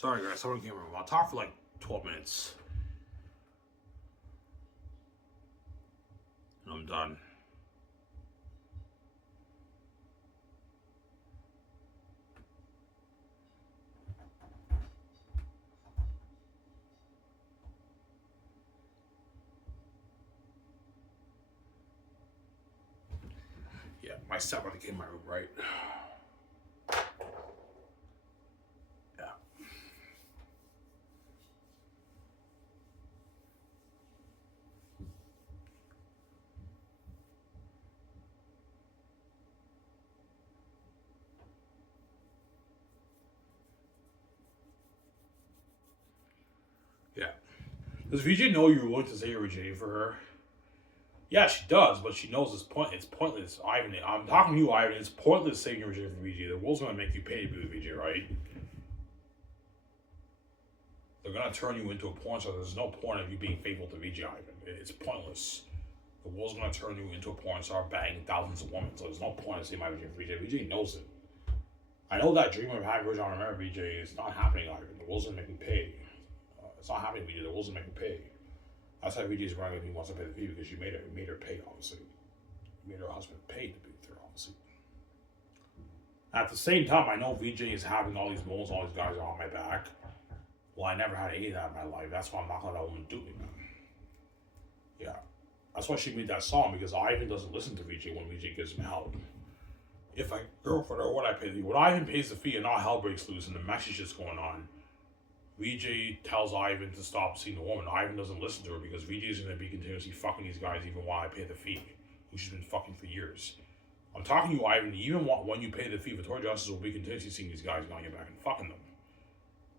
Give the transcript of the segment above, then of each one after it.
Sorry guys, someone came over. I'll talk for like 12 minutes. And I'm done. Yeah, my stepmother came in my room, right? Yeah. Yeah. Does VJ know you're willing to say you're J for her? Yeah, she does, but she knows it's pointless, Ivan. I'm talking to you, Ivan. It's pointless saying you're J for VJ. The world's gonna make you pay to be with VJ, right? They're gonna turn you into a porn star. There's no point of you being faithful to VJ, Ivan. It's pointless. The world's gonna turn you into a porn star, banging thousands of women. So there's no point in saying my VJ for VJ. VJ knows it. I know that dream of having Virgin on America VJ is not happening, Ivan. The world's gonna make me pay. It's not happening, VJ. The world's gonna make me pay. That's why VJ's running with me, wants to pay the fee, because you made her pay, obviously. You made her husband pay to be with her, obviously. At the same time, I know VJ is having all these moments, all these guys are on my back. Well, I never had any of that in my life. That's why I'm not gonna let that woman do me, man. Yeah. That's why she made that song, because Ivan doesn't listen to VJ when VJ gives him help. If I girlfriend or what I pay the fee, when Ivan pays the fee and all hell breaks loose and the message is going on, VJ tells Ivan to stop seeing the woman. Ivan doesn't listen to her because VJ is going to be continuously fucking these guys even while I pay the fee, who she's been fucking for years. I'm talking to you, Ivan. Even when you pay the fee, Victoria Justice will be continuously seeing these guys behind your back and fucking them.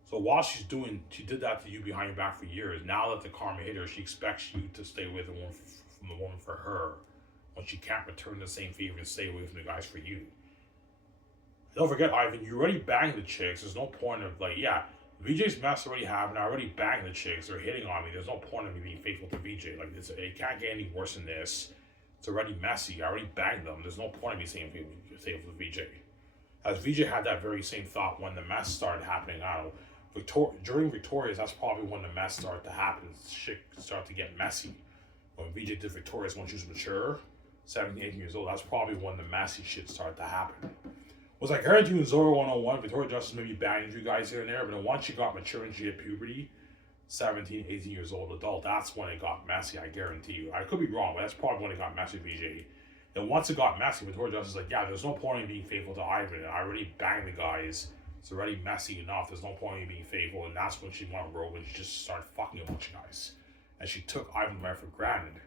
So while she did that to you behind your back for years. Now that the karma hit her, she expects you to stay away from the woman for her, when she can't return the same favor and stay away from the guys for you. Don't forget, Ivan. You already banged the chicks. There's no point of VJ's mess already happened. I already banged the chicks. They're hitting on me. There's no point in me being faithful to VJ. It can't get any worse than this. It's already messy. I already banged them. There's no point in me saying faithful to VJ. As VJ had that very same thought when the mess started happening. I don't know. During Victoria's, that's probably when the mess started to happen. Shit started to get messy. When VJ did Victoria's, when she was mature, 17, 18 years old, that's probably when the messy shit started to happen. Was I guarantee you in Zora 101, Victoria Justice maybe banged you guys here and there, but then once she got mature and she hit puberty, 17, 18 years old adult, that's when it got messy, I guarantee you. I could be wrong, but that's probably when it got messy, VJ. Then once it got messy, Victoria Justice is like, yeah, there's no point in being faithful to Ivan. I already banged the guys. It's already messy enough. There's no point in being faithful. And that's when she went rogue and she just started fucking a bunch of guys. And she took Ivan for granted.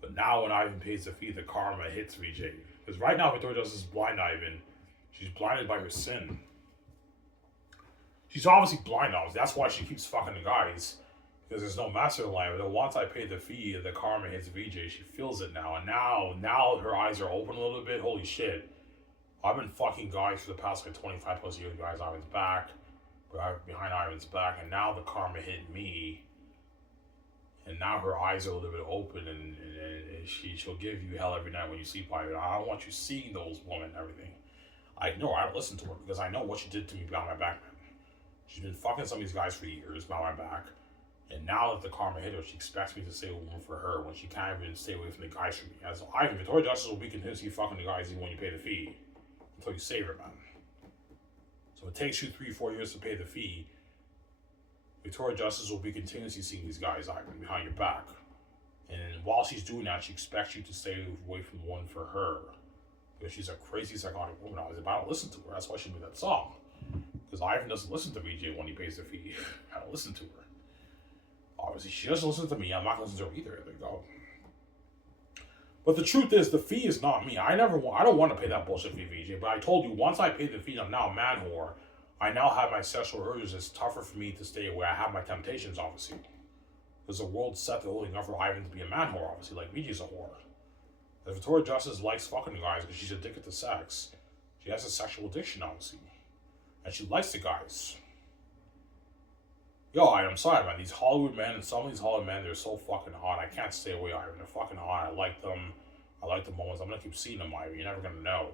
But now when Ivan pays the fee, the karma hits VJ. Because right now, Victoria Justice is blind Ivan. She's blinded by her sin. She's obviously blind, obviously. That's why she keeps fucking the guys. Because there's no master in life. But then once I pay the fee, the karma hits VJ. She feels it now. And now her eyes are open a little bit. Holy shit. I've been fucking guys for the past 25 plus years. Guys, Ivan's back. Behind Ivan's back. And now the karma hit me. And now her eyes are a little bit open. And she'll give you hell every night when you sleep, Ivan. I don't want you seeing those women and everything. I don't listen to her because I know what she did to me behind my back, man. She's been fucking some of these guys for years behind my back. And now that the karma hit her, she expects me to stay a woman for her when she can't even stay away from the guys for me. As Ivan, Victoria Justice will be continuously fucking the guys even when you pay the fee. Until you save her, man. So it takes you 3-4 years to pay the fee. Victoria Justice will be continuously seeing these guys, Ivan, behind your back. And while she's doing that, she expects you to stay away from one for her. Because she's a crazy psychotic woman. I don't listen to her. That's why she made that song. Because Ivan doesn't listen to VJ when he pays the fee. I don't listen to her. Obviously, she doesn't listen to me. I'm not listening to her either. There you go. But the truth is, the fee is not me. I don't want to pay that bullshit fee, VJ. But I told you, once I pay the fee, I'm now a man whore. I now have my sexual urges. It's tougher for me to stay away. I have my temptations, obviously. Because the world's set to holding up for Ivan to be a man whore, obviously. Like VJ's a whore. If Victoria Justice likes fucking guys because she's addicted to sex, she has a sexual addiction, obviously. And she likes the guys. Yo, I'm sorry, man. These Hollywood men and some of these Hollywood men, they're so fucking hot. I can't stay away, Ivan. They're fucking hot. I like them. I like the moments. I'm going to keep seeing them, Ivan. You're never going to know.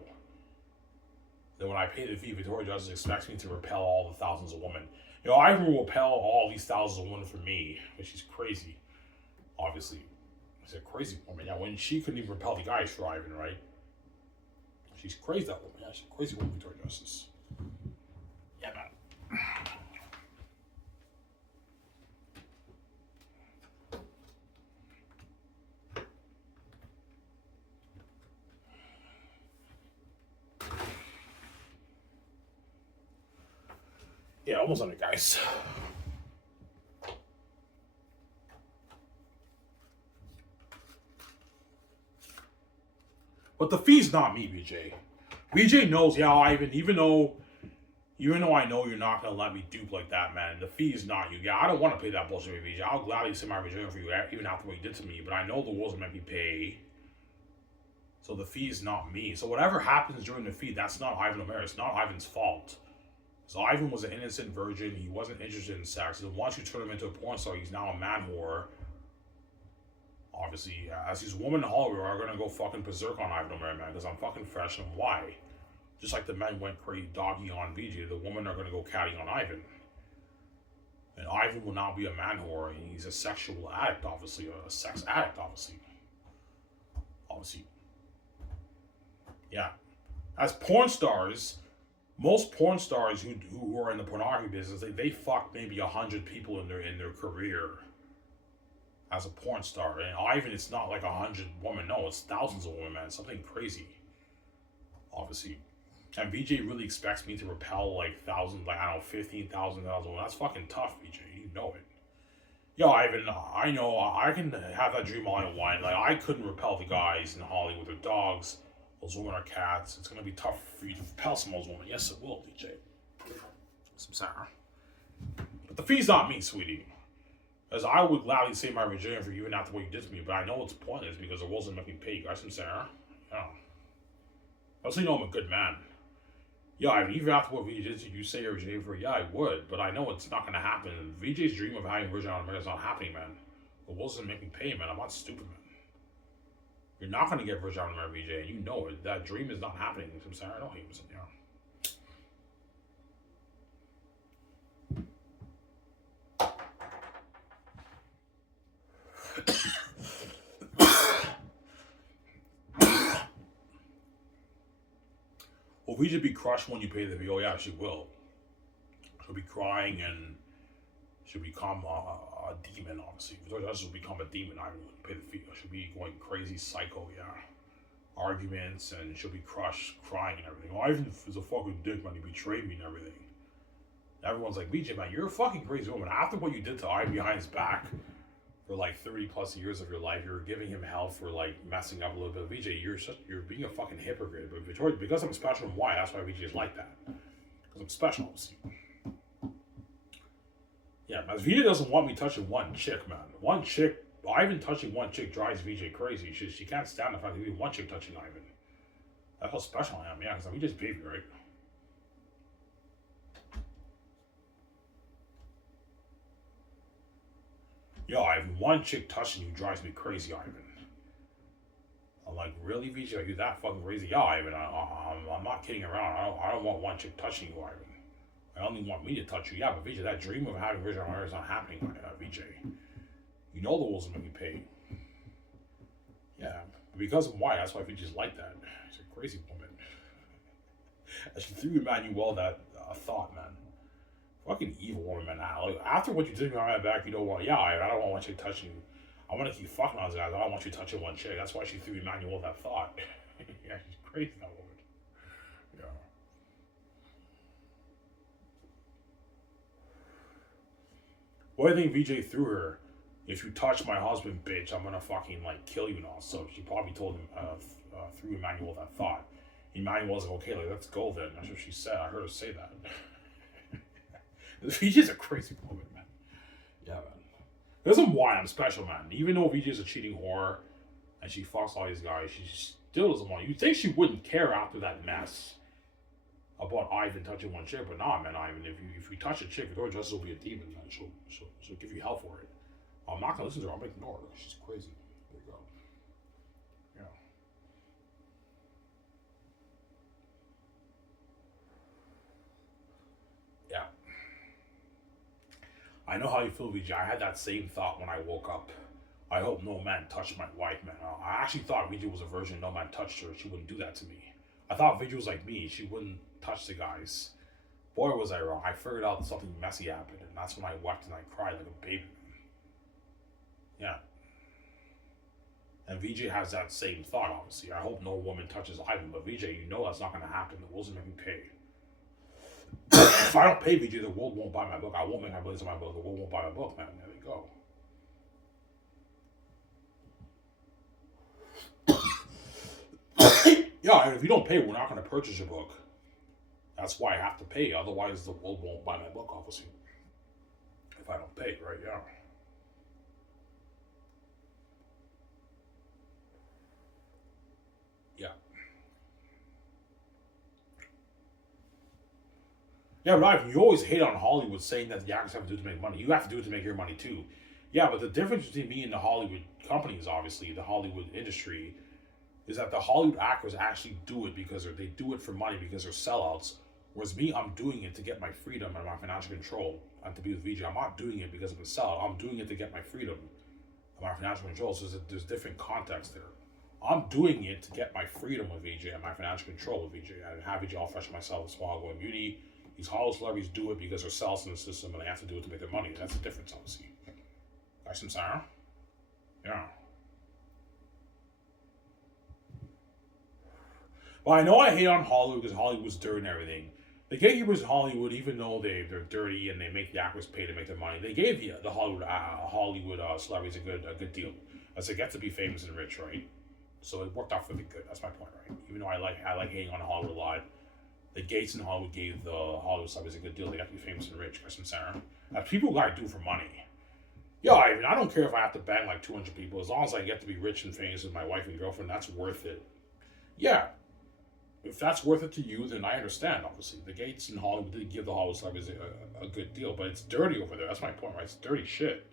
Then when I pay the fee, Victoria Justice expects me to repel all the thousands of women. You know, Ivan will repel all these thousands of women from me, but she's crazy. Obviously, she's a crazy woman. Yeah, when she couldn't even repel the guys for Ivan, right? She's crazy, that woman. Yeah, she's a crazy woman, Victoria Justice. Yeah, man. Yeah, almost on it, guys. But the fee's not me, BJ. BJ knows, yeah, Ivan, even though I know you're not gonna let me dupe like that, man, the fee is not you. Yeah, I don't want to pay that bullshit, BJ. I'll gladly sit my return for you, even after what you did to me. But I know the rules are meant to be paid, so the fee is not me. So whatever happens during the fee, that's not Ivan Omara. It's not Ivan's fault. So Ivan was an innocent virgin. He wasn't interested in sex. And once you turn him into a porn star, he's now a man whore. Obviously, as these women in Hollywood are gonna go fucking berserk on Ivan Omara, man, because I'm fucking fresh and why? Just like the men went crazy doggy on VJ, the women are gonna go catty on Ivan. And Ivan will now be a man whore, and he's a sexual addict, obviously, a sex addict, obviously. Obviously. Yeah. As porn stars, most porn stars who are in the pornography business, they fuck maybe 100 people in their career as a porn star. And Ivan, it's not like 100 women, no, it's thousands of women, man. Something crazy. Obviously. And VJ really expects me to repel like thousands, like I don't know, 15,000. That's fucking tough, VJ. You know it. Yo, Ivan, I know I can have that dream all I want. Like I couldn't repel the guys in Hollywood with their dogs. Those women are cats. It's gonna be tough for you to repel some of those women. Yes, it will, DJ. Some Sarah. But the fee's not me, sweetie. As I would gladly say my virginity for you even after what you did to me, but I know it's pointless because the rules don't make me pay. You guys, some Sarah. Yeah. Also, you know I'm a good man. Yeah, I mean, even after what VJ did to you, say you're virginity for, yeah, I would, but I know it's not going to happen. VJ's dream of having virgin on America is not happening, man. The rules doesn't make me pay, man. I'm not stupid, man. You're not going to get virgin on America, VJ, and you know it. That dream is not happening. I'm sorry, I don't hate him, yeah. Will VJ be crushed when you pay the fee? Oh, yeah, she will. She'll be crying and she'll become a demon, obviously. She'll become a demon, I will pay the fee. She'll be going crazy psycho, yeah. Arguments, and she'll be crushed, crying and everything. Ivan is a fucking dick, man. He betrayed me and everything. Everyone's like, VJ, man, you're a fucking crazy woman. After what you did to Ivan behind his back for like 30 plus years of your life, you're giving him hell for like messing up a little bit. VJ, you're being a fucking hypocrite. But Victoria, because I'm special and why, that's why VJ is like that. Because I'm special, obviously. Yeah, man, VJ doesn't want me touching one chick, man. One chick, Ivan touching one chick drives VJ crazy. She can't stand the fact that even one chick touching Ivan. That's how special I am, yeah, because I'm VJ's baby, right? Yo, Ivan, one chick touching you drives me crazy, Ivan. I'm like, really, VJ? Are you that fucking crazy? Yeah, Ivan, I'm not kidding around. I don't want one chick touching you, Ivan. I only want me to touch you. Yeah, but VJ, that dream of having virgin on Earth is not happening, VJ. You know the rules are going to be paid. Yeah, but because of why, that's why VJ's like that. She's a crazy woman. And she threw Emmanuel that thought, man. Fucking evil woman, man. Like, after what you did behind my back, you know what? Yeah, I don't want one chick touching you. I want to keep fucking on those guys. I don't want you touching one chick. That's why she threw Emmanuel that thought. Yeah, she's crazy, that woman. Yeah. What do you think VJ threw her? If you touch my husband, bitch, I'm gonna fucking like kill you and all. So she probably told him, threw Emmanuel that thought. Emmanuel's like, okay, like, let's go then. That's what she said. I heard her say that. VJ's a crazy woman, man. Yeah, man. That's why I'm special, man. Even though VJ's a cheating whore and she fucks all these guys, she still doesn't want you. You'd think she wouldn't care after that mess about Ivan touching one chick, but nah, man, Ivan, if you touch a chick, Victoria Justice will be a demon, man. She'll give you hell for it. I'm not gonna listen to her. I'm gonna ignore her. She's crazy. There you go. Yeah. Yeah. I know how you feel, VJ. I had that same thought when I woke up. I hope no man touched my wife, man. I actually thought VJ was a virgin. No man touched her. She wouldn't do that to me. I thought VJ was like me. She wouldn't touch the guys. Boy, was I wrong. I figured out something messy happened, and that's when I wept and I cried like a baby. Yeah. And VJ has that same thought, obviously. I hope no woman touches Ivan, but VJ, you know that's not going to happen. The world's going to make me pay. If I don't pay VJ, the world won't buy my book. I won't make my millions on my book. The world won't buy my book, man. There we go. Yeah, and if you don't pay, we're not going to purchase your book. That's why I have to pay. Otherwise, the world won't buy my book, obviously. If I don't pay, right? Yeah. Yeah. Yeah, but Ivan, you always hate on Hollywood saying that the actors have to do it to make money. You have to do it to make your money too. Yeah, but the difference between me and the Hollywood companies, obviously, the Hollywood industry, is that the Hollywood actors actually do it because they do it for money because they're sellouts. Whereas me, I'm doing it to get my freedom and my financial control and to be with VJ. I'm not doing it because I'm a sellout. I'm doing it to get my freedom and my financial control. So there's different context there. I'm doing it to get my freedom with VJ and my financial control with VJ. I have VJ all fresh myself, small going beauty. These Hollywood celebrities do it because they're sales in the system and they have to do it to make their money. That's the difference, obviously. Got some sound? Yeah. Well, I know I hate on Hollywood because Hollywood's dirty and everything. The gatekeepers in Hollywood, even though they're dirty and they make the actors pay to make their money, they gave the Hollywood celebrities a good deal as they get to be famous and rich, right? So it worked out for the good. That's my point, right? Even though I like hating on Hollywood a lot, the Gates in Hollywood gave the Hollywood celebrities a good deal. They got to be famous and rich, Chris and Sarah. People got to do for money. Yeah, I don't care if I have to bang like 200 people. As long as I get to be rich and famous with my wife and girlfriend, that's worth it. Yeah, if that's worth it to you, then I understand, obviously. The Gates in Hollywood did give the Hollywood celebrities a good deal, but it's dirty over there. That's my point, right? It's dirty shit.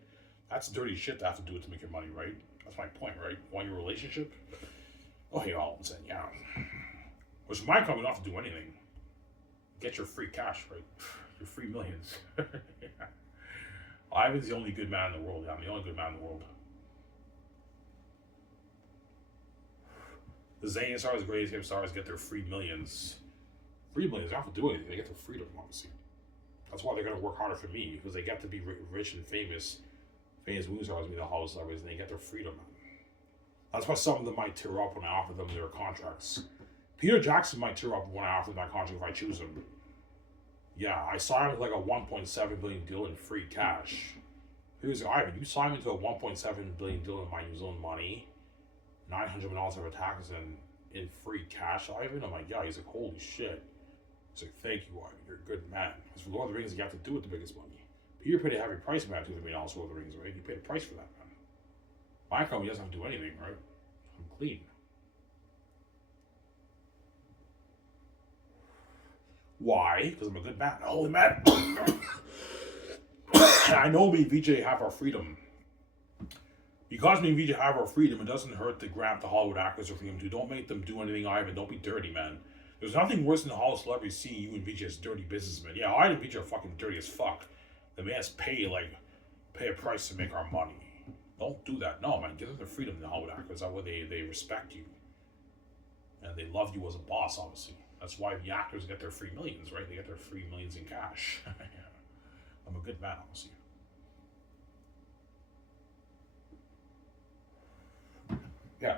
That's dirty shit to have to do it to make your money, right? That's my point, right? Want your relationship? Oh, hey, all of a sudden, yeah. Which for my company, you don't have to do anything. Get your free cash, right? Your free millions. Yeah. Ivan's the only good man in the world. Yeah, I'm the only good man in the world. The Zayn stars, the greatest hip stars get their free millions. Free millions, they don't have to do anything. They get their freedom, obviously. That's why they're going to work harder for me, because they get to be rich and famous. Famous movie stars, the Hollywood celebrities, and they get their freedom. That's why some of them might tear up when I offer them their contracts. Peter Jackson might tear up when I offer my contract if I choose him. Yeah, I signed like a $1.7 billion deal in free cash. Here's Ivan, you signed me to a $1.7 billion deal in my New Zealand money, $900 million of taxes in free cash, Ivan. I'm like, yeah. He's like, holy shit. He's like, thank you, Ivan. You're a good man. Because for Lord of the Rings, you have to do it the biggest money. Peter paid a heavy price for that $2 million for Lord of the Rings, right? He paid a price for that, man. My company doesn't have to do anything, right? I'm clean. Why? Because I'm a good man. Holy man. I know me and VJ have our freedom. Because me and VJ have our freedom, it doesn't hurt to grab the Hollywood actors or freedom too. Don't make them do anything, Ivan. Don't be dirty, man. There's nothing worse than the Hollywood celebrities seeing you and VJ as dirty businessmen. Yeah, I and VJ are fucking dirty as fuck. The man's pay a price to make our money. Don't do that. No, man. Give them the freedom, the Hollywood actors. That way they respect you. And they love you as a boss, obviously. That's why the actors get their free millions, right? They get their free millions in cash. I'm a good man, obviously. Yeah.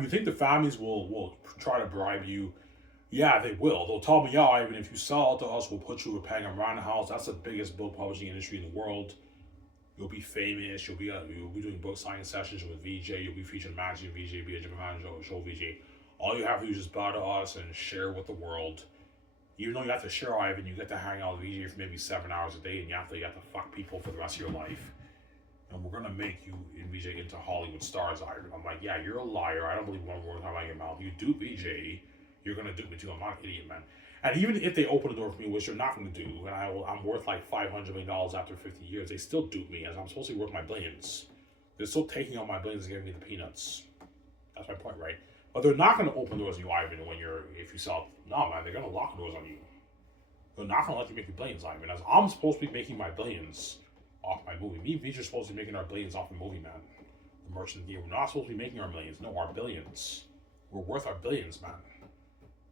You think the families will try to bribe you? Yeah, they will. They'll tell me, yeah, even if you sell it to us, we'll put you a paying around the house. That's the biggest book publishing industry in the world. You'll be famous. You'll be doing book signing sessions with VJ. You'll be featured managing VJ, be a general manager, show VJ. All you have to do is just bow to us and share with the world. Even though you have to share, Ivan, you get to hang out with VJ for maybe 7 hours a day, and you have to fuck people for the rest of your life. And we're gonna make you and VJ into Hollywood stars, Ivan. I'm like, yeah, you're a liar. I don't believe one word out of your mouth. You do VJ, you're gonna do me too. I'm not an idiot, man. And even if they open the door for me, which they're not going to do, and I'm worth like $500 million after 50 years, they still dupe me as I'm supposed to be worth my billions. They're still taking out my billions and giving me the peanuts. That's my point, right? But they're not going to open doors on you, Ivan, if you sell. No, man, they're going to lock doors on you. They're not going to let you make your billions, Ivan. As I'm supposed to be making my billions off my movie. Me and Vijay are supposed to be making our billions off the movie, man. The merchant deal. We're not supposed to be making our millions. No, our billions. We're worth our billions, man.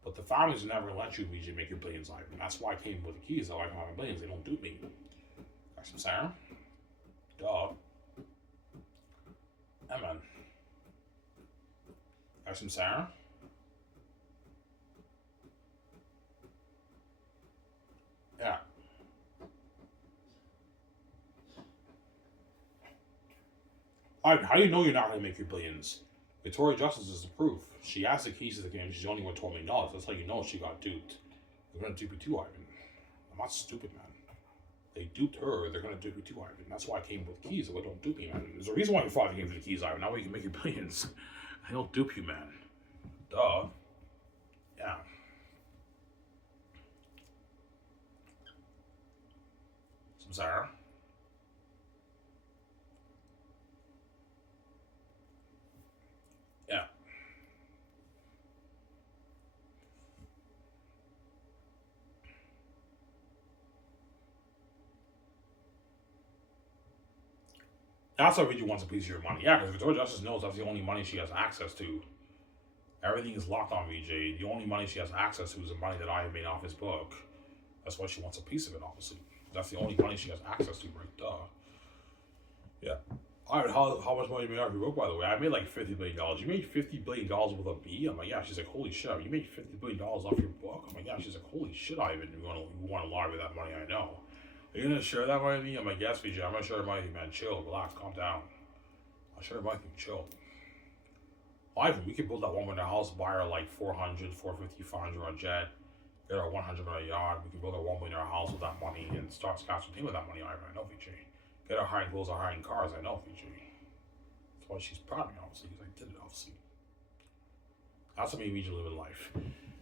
But the families are never going to let you, Vijay, make your billions, Ivan. That's why I came with the keys. I like my billions. They don't dupe me. Got some Sarah? Duh. Yeah, man. Got some Sarah? Yeah. Ivan, how do you know you're not going to make your billions? Victoria Justice is the proof. She has the keys to the game. She's only worth $12 million. That's how you know she got duped. They're going to dupe you too, Ivan. I'm not stupid, man. They duped her. They're going to dupe you too, Ivan. That's why I came with keys. They don't dupe me, man. There's a reason why you fought the game for the keys, Ivan. Now you can make your billions. They don't dupe you, man. Duh. Yeah. Some Sarah. Yeah. That's why Richie wants a piece of your money. Yeah, because Victoria Justice knows that's the only money she has access to. Everything is locked on VJ. The only money she has access to is the money that I have made off his book. That's why she wants a piece of it, obviously. That's the only money she has access to, right? Duh. Yeah. Alright, how much money you made off your book, by the way? I made like $50 billion. You made $50 billion with a B? I'm like, yeah. She's like, holy shit. You made $50 billion off your book? I'm like, yeah. She's like, holy shit, Ivan. You want to lie with that money, I know. Are you going to share that money with me? I'm like, yes, VJ. I'm going to share money with you, man. Chill, relax, calm down. I'll share money with you, chill. Ivan, we could build that $1 million house, buy her like 400, 450, 500 on jet, get our 100 on a yacht. We can build a $1 million house with that money and start Scotch team with that money, Ivan. I know, VJ. Get our hiring clothes, our hiring cars, I know, VJ. That's why she's proud of me, obviously, because I did it, obviously. That's what made me live in life.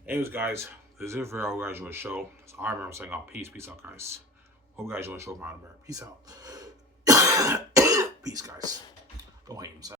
Anyways, guys, this is it for all guys enjoy the show. So I remember saying out, peace out, guys. Hope you guys enjoy the show, Peace out. Peace, guys. Go home, Sam.